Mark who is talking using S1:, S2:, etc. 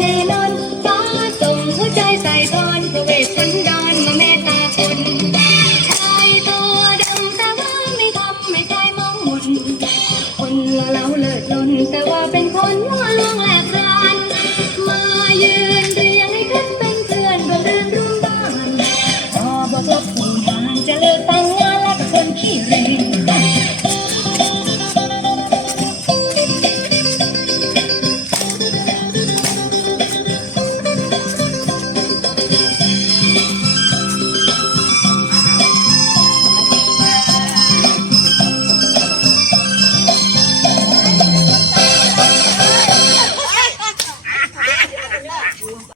S1: ที่